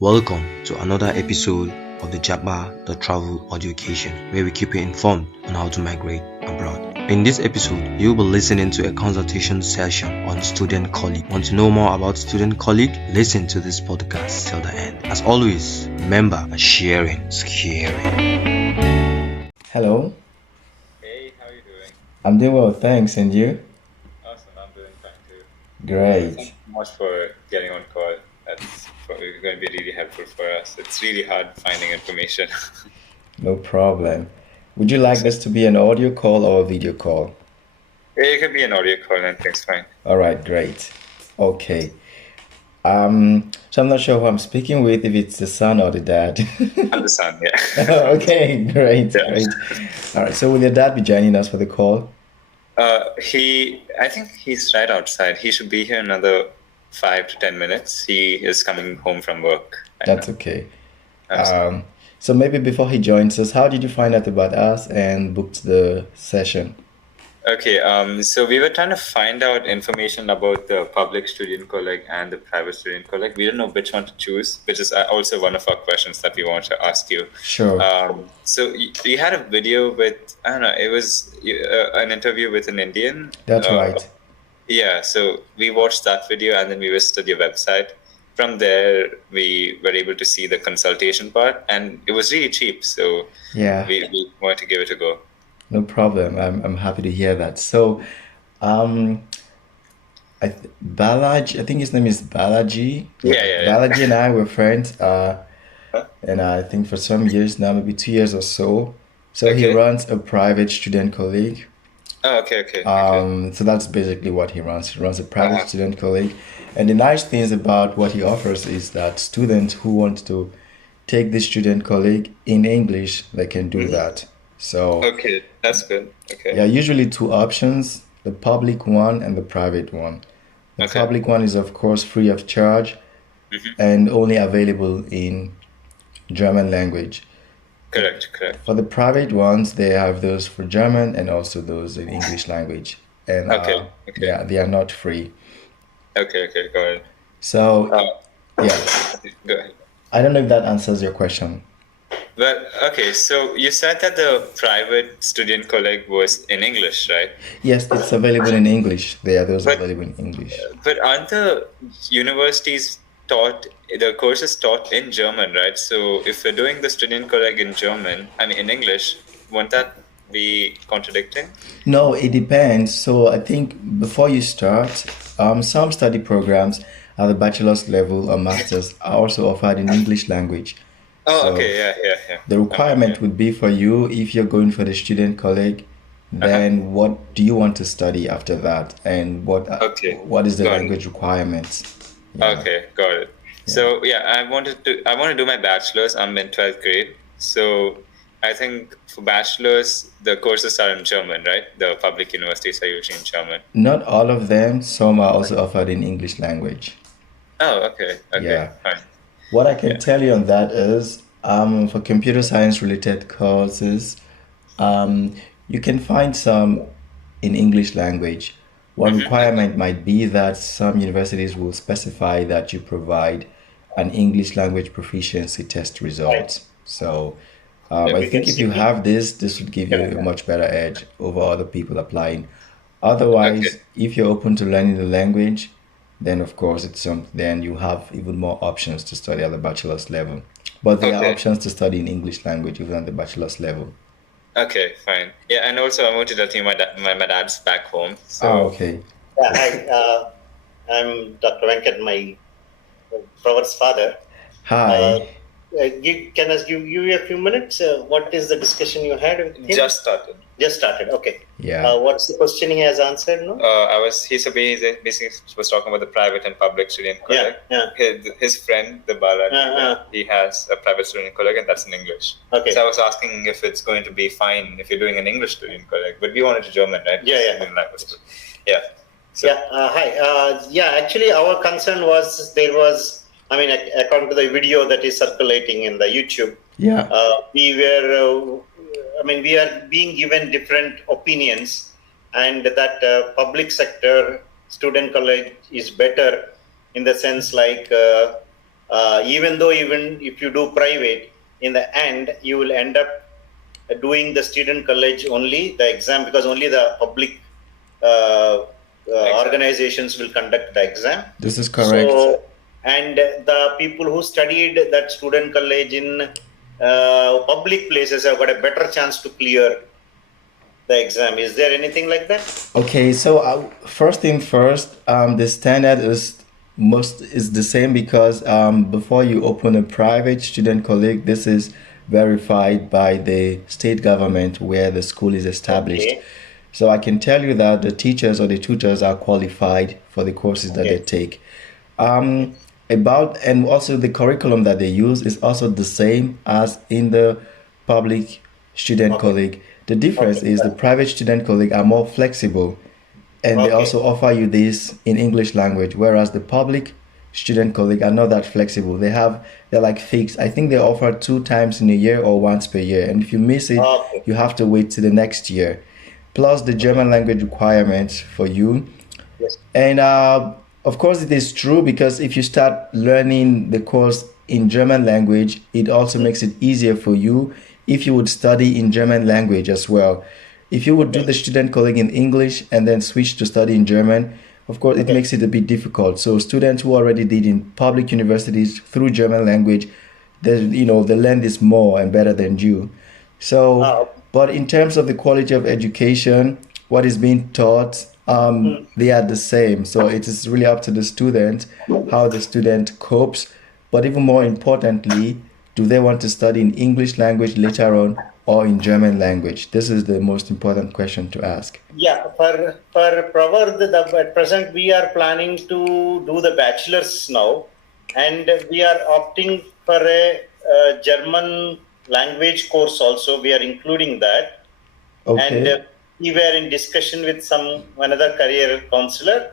Welcome to another episode of the Japa.Travel Audiocation, where we keep you informed on how to migrate abroad. In this episode, you'll be listening to a consultation session on Studienkolleg. Want to know more about Studienkolleg? Listen to this podcast till the end. As always, remember, sharing is caring. Hello, Hey, how are you doing? I'm doing well, thanks. And you? Awesome, I'm doing fine too. Great. Thank you so much for getting on call. That's probably going to be really helpful for us. It's really hard finding information. No problem. Would you like this to be an audio call or a video call? It could be an audio call and things fine. All right, great. Okay. So I'm not sure who I'm speaking with, if it's the son or the dad. I'm the son, yeah. Okay, great, Yeah. great. All right, so will your dad be joining us for the call? I think he's right outside. He should be here another 5 to 10 minutes. He is coming home from work. That's okay. Awesome. So maybe before he joins us, how did you find out about us and booked the session? Okay, so we were trying to find out information about the public Studienkolleg and the private Studienkolleg. We didn't know which one to choose, which is also one of our questions that we want to ask you. Sure. So you had a video with, I don't know, it was an interview with an Indian. That's right. Yeah, so we watched that video and then we visited your website. From there, we were able to see the consultation part and it was really cheap. So Yeah. we wanted to give it a go. No problem. I'm happy to hear that. So, um, Balaji, I think his name is Balaji. Yeah. Balaji and I were friends, and I think for some years now, maybe 2 years or so. So he Okay. runs a private Studienkolleg. Oh, okay. So that's basically what he runs. He runs a private Uh-huh. Studienkolleg, and the nice things about what he offers is that students who want to take this Studienkolleg in English, they can do that. So. Okay, that's good. Okay. Yeah, usually two options, the public one and the private one. The Okay. public one is, of course, free of charge and only available in German language. Correct. For the private ones, they have those for German and also those in English language. And Okay. yeah, they are not free. Okay, got it. So, yeah, Go ahead. I don't know if that answers your question. Well, okay, so you said that the private Studienkolleg was in English, right? Yes, it's available in English. They are those But- available in English. But aren't the universities the courses taught in German, right? So if we're doing the Studienkolleg in German, in English, won't that be contradicting? No, it depends. So I think before you start, some study programs at the bachelor's level or master's are also offered in English language. Oh, So okay, yeah. the requirement would be for you, if you're going for the Studienkolleg, then what do you want to study after that, and Okay, what is the got it. language requirements? Yeah. Okay, got it. So yeah, I want to do my bachelor's. I'm in 12th grade. So I think for bachelor's, the courses are in German, right? The public universities are usually in German. Not all of them. Some are also offered in English language. Oh, okay, Yeah. fine. What I can tell you on that is, for computer science related courses, you can find some in English language. One requirement might be that some universities will specify that you provide an English language proficiency test result. So, I think if you have this would give you a much better edge over other people applying. Otherwise, Okay. if you're open to learning the language, then of course then you have even more options to study at the bachelor's level. But there are Okay. options to study in English language even at the bachelor's level. Okay, fine. Yeah, and also I want to tell you my dad's back home. So Okay. Yeah, hi. I'm Dr. Venkat, my brother's father. Hi. Can I give you a few minutes? What is the discussion you had with him? just started. Just started. Okay. Yeah. What's the question he has answered? No. He basically was talking about the private and public student colleague. Yeah. His friend, the Balaji, Uh-huh. he has a private student colleague, and that's in English. Okay. So I was asking if it's going to be fine if you're doing an English student colleague, but we wanted to German, right? Yeah. Indian language. Yeah. So, Yeah. Hi. Actually, our concern was according to the video that is circulating in the YouTube, Yeah. we are being given different opinions, and that public sector student college is better in the sense like even if you do private, in the end you will end up doing the student college only the exam, because only the public organizations will conduct the exam. This is correct. So, and the people who studied that student college in public places have got a better chance to clear the exam. Is there anything like that? Okay, so first thing first, the standard is the same, because before you open a private student college, this is verified by the state government where the school is established. Okay. So I can tell you that the teachers or the tutors are qualified for the courses that they take. And also the curriculum that they use is also the same as in the public student college. The difference is the private student college are more flexible, and they also offer you this in English language, whereas the public student college are not that flexible. They're like fixed. I think they offer 2 times in a year or once per year, and if you miss it, you have to wait till the next year. Plus the German language requirements for you. Yes. And of course, it is true, because if you start learning the course in German language, it also makes it easier for you if you would study in German language as well. If you would do the student college in English and then switch to study in German, of course, it makes it a bit difficult. So students who already did in public universities through German language, they learn this more and better than you. So, but in terms of the quality of education, what is being taught, they are the same. So it is really up to the student how the student copes. But even more importantly, do they want to study in English language later on or in German language? This is the most important question to ask. Yeah, for Pravard, at present we are planning to do the bachelor's now, and we are opting for a German language course also. We are including that. Okay. And we were in discussion with another career counselor,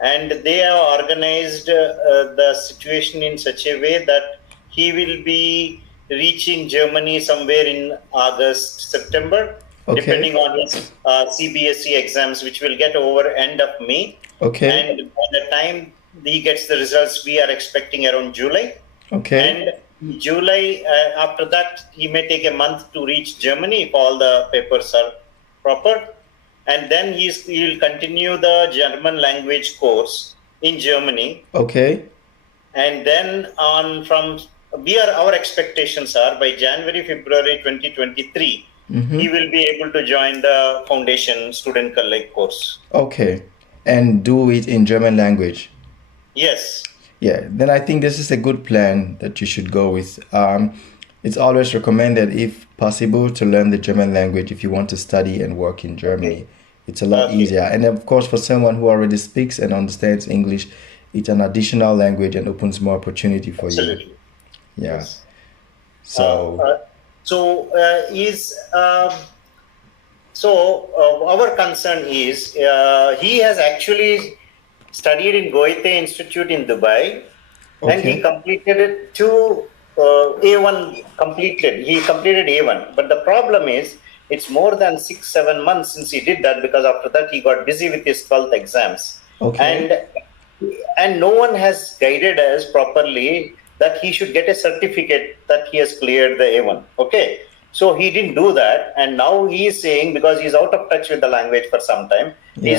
and they have organized the situation in such a way that he will be reaching Germany somewhere in August, September, depending on his CBSE exams, which will get over end of May. Okay. And by the time he gets the results, we are expecting around July. Okay. And July, after that, he may take a month to reach Germany if all the papers are proper. And then he will continue the German language course in Germany. Okay. And then our expectations are by January, February 2023, he will be able to join the Foundation Student College course. Okay. And do it in German language. Yes. Yeah, then I think this is a good plan that you should go with. It's always recommended, if possible, to learn the German language if you want to study and work in Germany. It's a lot easier. And of course, for someone who already speaks and understands English, it's an additional language and opens more opportunity for you. Yeah. Yes. So our concern is he has actually studied in Goethe Institute in Dubai, and he completed it to A1 completed. He completed A1, but the problem is it's more than 6-7 months since he did that, because after that he got busy with his 12th exams. Okay. And no one has guided us properly that he should get a certificate that he has cleared the A1. Okay. So he didn't do that, and now he is saying, because he's out of touch with the language for some time, he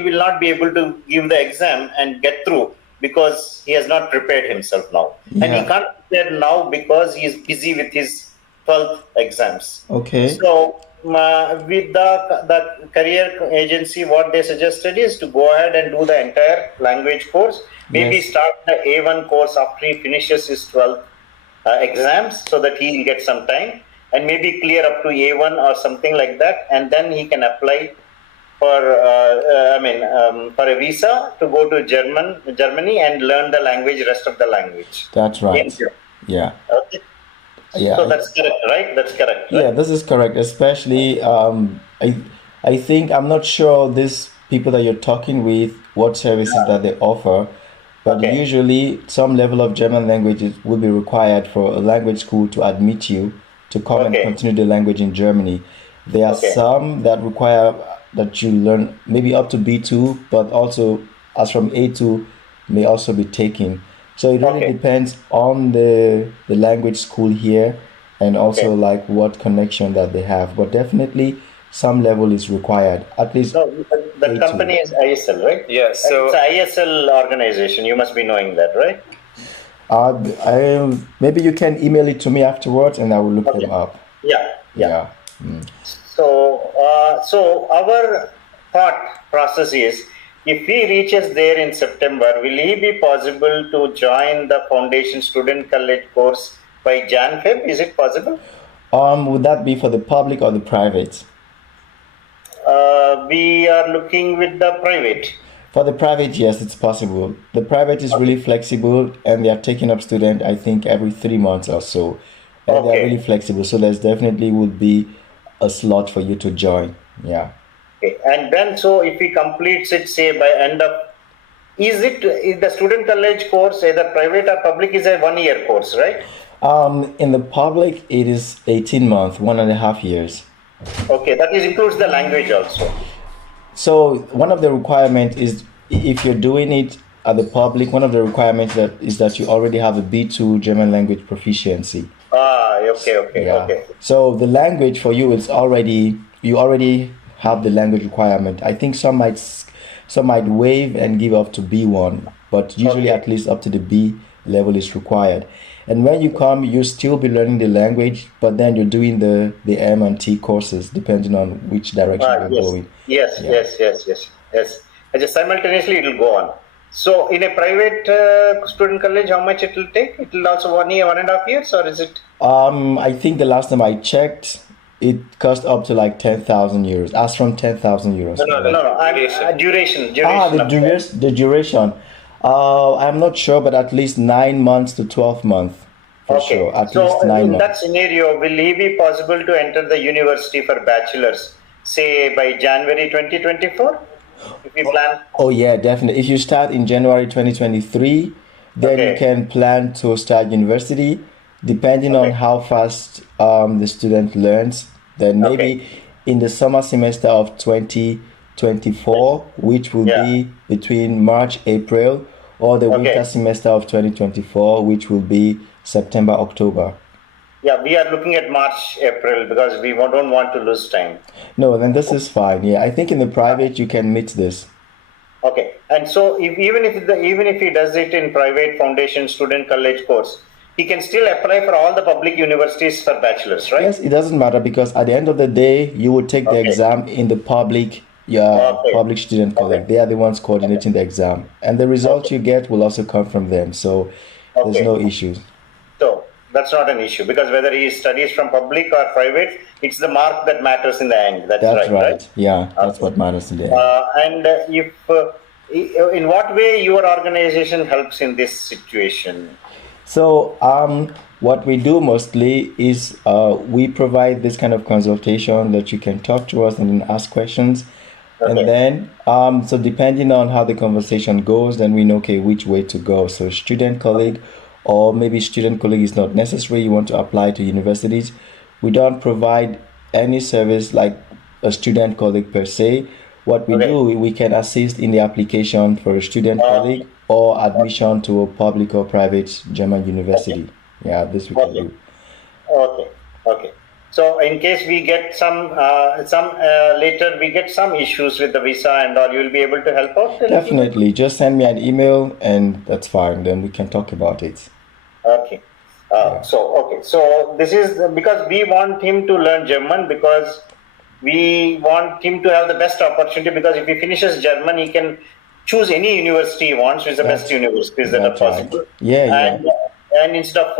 will not be able to give the exam and get through, because he has not prepared himself now. And he can't prepare now because he is busy with his 12th exams. Okay. So with the career agency, what they suggested is to go ahead and do the entire language course. Maybe start the A1 course after he finishes his 12th exams, so that he will get some time, and maybe clear up to A1 or something like that, and then he can apply for for a visa to go to Germany and learn the language, rest of the language. That's right. Yeah. Okay. Yeah. So that's correct, right? That's correct. Right? Yeah, this is correct. Especially, I think, I'm not sure these people that you're talking with, what services that they offer, but usually some level of German language will be required for a language school to admit you to come and continue the language in Germany. There are some that require that you learn maybe up to B2, but also as from A2 may also be taken. So it really Okay. depends on the language school here, and also Okay. like what connection that they have. But definitely some level is required, at least No, that A2. company is ISL, right? Yeah, so It's a ISL organization. You must be knowing that, right? Maybe you can email it to me afterwards, and I will look them Okay. up. Yeah. Yeah. Yeah. So our thought process is, if he reaches there in September, will he be possible to join the Foundation Student College course by Jan Feb? Is it possible? Would that be for the public or the private? We are looking with the private. For the private, yes, it's possible. The private is Okay. really flexible, and they are taking up student, I think, every 3 months or so, and they are really Okay. flexible. So there's definitely would be a slot for you to join. Yeah. Okay. And then, so if he completes it, say by end of, is the student college course either private or public is a 1 year course, right? In the public, it is 18 months, 1.5 years. Okay, that is includes the language also. So one of the requirements is, if you're doing it at the public, one of the requirements that is that you already have a B2 German language proficiency. Okay. Yeah. So the language for you is already, you already have the language requirement. I think some might waive and give up to B1, but usually Okay. at least up to the B level is required. And when you come, you still be learning the language, but then you're doing the M and T courses depending on which direction you're Yes, going. yes, Yeah. yes. And just simultaneously it will go on. So in a private student college, how much it will take? It will also 1 year, 1.5 years, or is it? I think the last time I checked, it cost up to like 10,000 euros. As from 10,000 euros. No. Duration The of duration. The duration. I'm not sure, but at least 9 months to 12 months for Okay. sure. At So least nine in that months. scenario, will it be possible to enter the university for bachelor's, say by January 2024? If we plan. Oh yeah, definitely. If you start in January 2023, then you Okay. can plan to start university, depending on Okay. how fast the student learns. Then Okay. maybe in the summer semester of 2024, which will Yeah. be between March, April, or the winter Okay. semester of 2024, which will be September, October. Yeah, we are looking at March, April because we don't want to lose time. No, then this is fine. Yeah, I think in the private you can meet this. Okay, and so even if he does it in private foundation student college course, he can still apply for all the public universities for bachelor's, right? Yes, it doesn't matter because at the end of the day, you will take the Okay. exam in the public, Okay. public student college. Okay. They are the ones coordinating the exam, and the result Okay. you get will also come from them. So there's Okay. no issues. So that's not an issue because whether he studies from public or private, it's the mark that matters in the end. That's That's right, right. Yeah, that's Okay. what matters in the end. And if in what way your organization helps in this situation? So, what we do mostly is we provide this kind of consultation that you can talk to us and then ask questions. Okay. And then, so depending on how the conversation goes, then we know, okay, which way to go. So, student colleague, or maybe student colleague is not necessary. You want to apply to universities. We don't provide any service like a student colleague per se. What we Okay. do, we can assist in the application for a student colleague or admission to a public or private German university. Yeah, this we can Okay. do. Okay. So in case we get some later we get some issues with the visa and all, you will be able to help out. Definitely. Just send me an email and that's fine. Then we can talk about it. Okay. So this is because we want him to learn German because we want him to have the best opportunity because if he finishes German, he can choose any university he wants, which is the best universities that are That's right. possible. Yeah. And instead of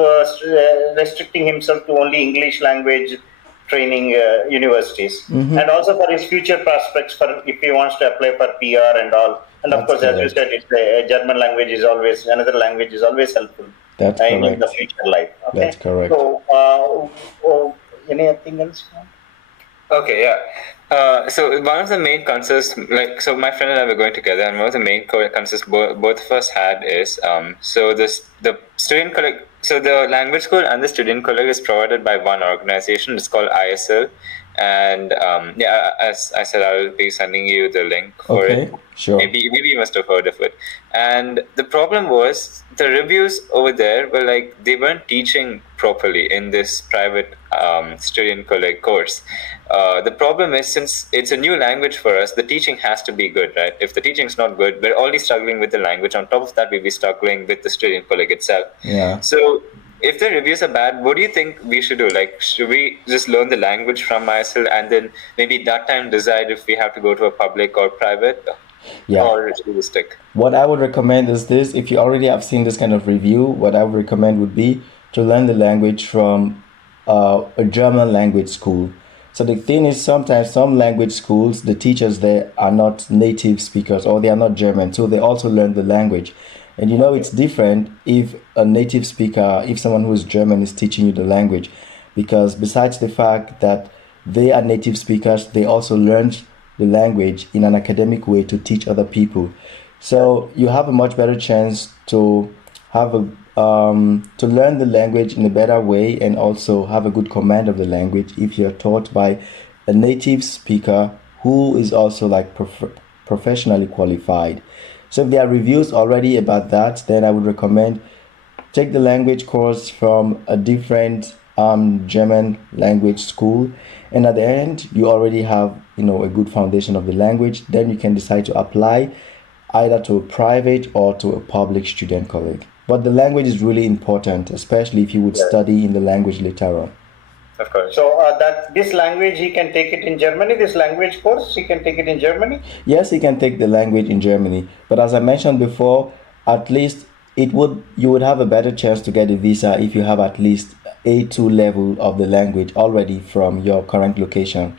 restricting himself to only English language training universities, Mm-hmm. and also for his future prospects, for if he wants to apply for PR and all, and of That's course, as you correct. said, German language is always another language is always helpful That's in the correct. future life. Okay? That's correct. So, anything else? Okay, yeah. So one of the main concerns, so my friend and I were going together, and one of the main concerns both of us had is, so the student college So the language school and the Studienkolleg is provided by one organization. It's called ISL, and as I said, I'll be sending you the link for it. Okay, sure. Maybe you must have heard of it. And the problem was the reviews over there were like they weren't teaching properly in this private Studienkolleg course. The problem is, since it's a new language for us, the teaching has to be good, right? If the teaching's not good, we're already struggling with the language. On top of that, we'll be struggling with the Studienkolleg itself. Yeah. So if the reviews are bad, what do you think we should do? Like, should we just learn the language from ISL and then maybe that time decide if we have to go to a public or private? Yeah. Or should we stick? What I would recommend is this: if you already have seen this kind of review, what I would recommend would be to learn the language from a German language school. So the thing is, sometimes some language schools, the teachers there are not native speakers or they are not German, so they also learn the language. And you know, it's different if a native speaker, if someone who is German is teaching you the language, because besides the fact that they are native speakers, they also learned the language in an academic way to teach other people. So you have a much better chance to have a to learn the language in a better way and also have a good command of the language if you're taught by a native speaker who is also like professionally qualified. So if there are reviews already about that, then I would recommend take the language course from a different German language school, and at the end you already have a good foundation of the language. Then you can decide to apply either to a private or to a public student college. But the language is really important, especially if you would study in the language later on. Of course. So that this language he can take it in Germany. This language course he can take it in Germany. Yes, he can take the language in Germany. But as I mentioned before, at least you would have a better chance to get a visa if you have at least A2 level of the language already from your current location.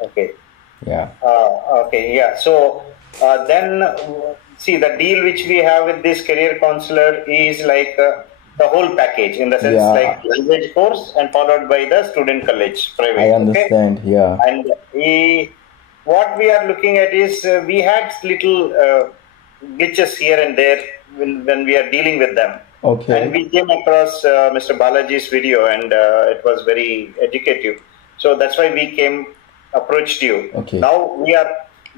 Okay. Yeah. Okay. Yeah. So then see, the deal which we have with this career counselor is like the whole package, in the sense like language course and followed by the student college private. I understand. Okay? Yeah. And what we are looking at is we had little glitches here and there when we are dealing with them. Okay. And we came across Mr. Balaji's video, and it was very educative. So that's why we approached you. Okay. Now we have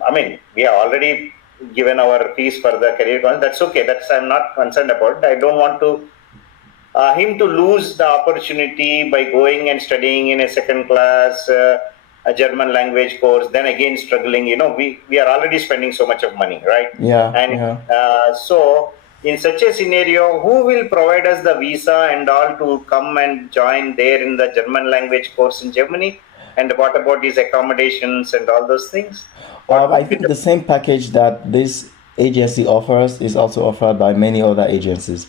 already given our fees for the career course. That's okay. I'm not concerned about. I don't want to him to lose the opportunity by going and studying in a second class a German language course, then again struggling. We are already spending so much of money, right? Yeah. And so in such a scenario, who will provide us the visa and all to come and join there in the German language course in Germany? And what about these accommodations and all those things? I think the same package that this agency offers is also offered by many other agencies.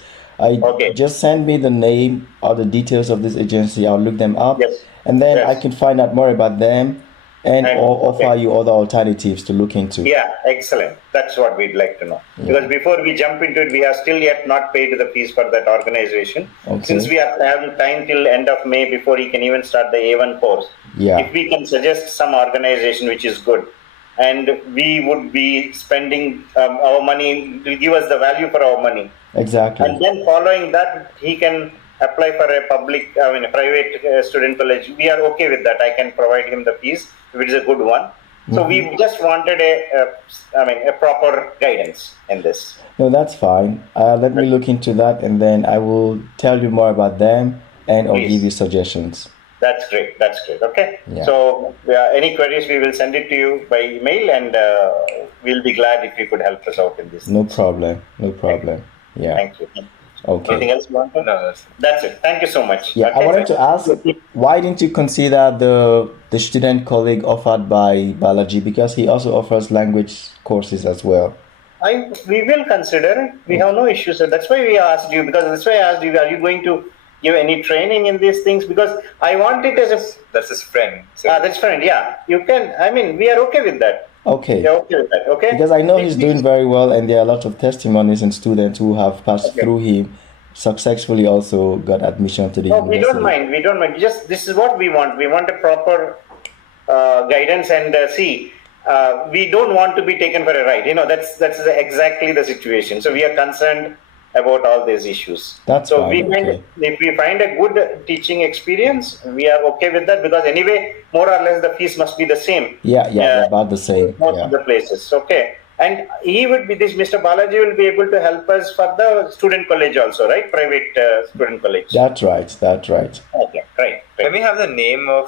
Just send me the name or the details of this agency. I'll look them up, and then I can find out more about them and offer you other alternatives to look into. Yeah, excellent. That's what we'd like to know. Yeah. Because before we jump into it, we have still yet not paid the fees for that organization. Okay. Since we are having time till end of May before he can even start the A1 course. Yeah. If we can suggest some organization which is good, and we would be spending our money, will give us the value for our money. Exactly. And then following that, he can apply for a private student college. We are okay with that. I can provide him the fees if it is a good one. Mm-hmm. So we just wanted a proper guidance in this. No, that's fine. Let me look into that, and then I will tell you more about them, and I'll give you suggestions. That's great. Okay. Yeah. So any queries, we will send it to you by email, and we'll be glad if you could help us out in this. No problem. Yeah. Thank you. Okay. Anything else you want to? No, that's it. Thank you so much. Yeah, okay, I wanted to ask, why didn't you consider the student colleague offered by Balaji, because he also offers language courses as well? We will consider it. We have no issues. So that's why we asked you, because that's why I asked you, are you going to give any training in these things? Because I want it as that's his friend. So. That's friend. Yeah, you can. We are okay with that. Okay. You're okay with that, okay? Because I know he's doing very well, and there are a lot of testimonies and students who have passed through him successfully also got admission to the university. We don't mind. Just this is what we want. We want a proper guidance, and we don't want to be taken for a ride. That's exactly the situation. So we are concerned about all these issues. That's so fine, okay. if we find a good teaching experience, we are okay with that, because anyway, more or less the fees must be the same. Yeah, about the same. Most of the places. Okay. And he would be, this Mr. Balaji will be able to help us for the student college also, right? Private student college. That's right. Okay, right. Can we have the name of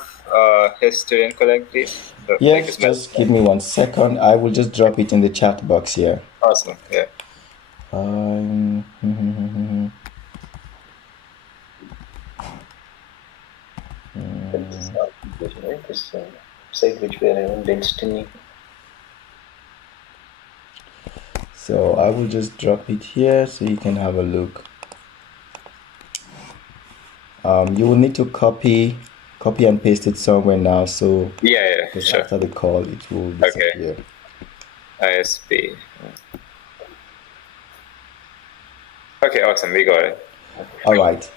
his Studienkolleg, please? Yes, just give me 1 second. I will just drop it in the chat box here. Awesome. Yeah. This site which we are having, Destiny. So I will just drop it here so you can have a look. You will need to copy and paste it somewhere now. So Sure. after the call, it will disappear. ISP. Okay, awesome. We got it. All right.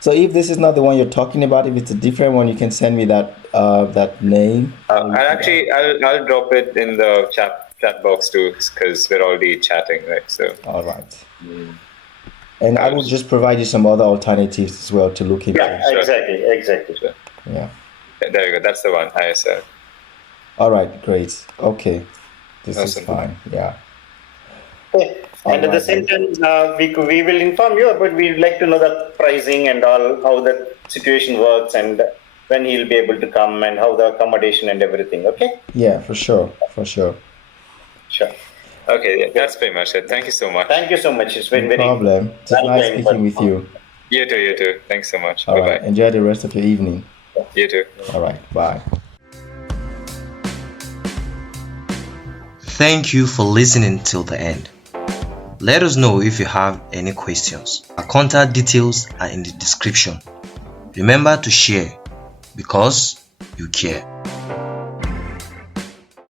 So if this is not the one you're talking about, if it's a different one, you can send me that name. I'll drop it in the chat box too, because we're already chatting, right? So. All right. And I will just provide you some other alternatives as well to look into. Yeah, exactly. Sure. Yeah. There you go. That's the one. ISL. All right, great. Okay. This Awesome. is fine. Yeah. Okay. And at the same time, we will inform you, but we'd like to know the pricing and all, how the situation works, and when he'll be able to come, and how the accommodation and everything. Okay? Yeah, for sure. Sure. Okay, that's pretty much it. Thank you so much. Thank you so much. It's been No problem. It's nice speaking with you. You too. Thanks so much. All Bye-bye. right. Enjoy the rest of your evening. You too. All right. Bye. Thank you for listening till the end. Let us know if you have any questions. Our contact details are in the description. Remember to share because you care.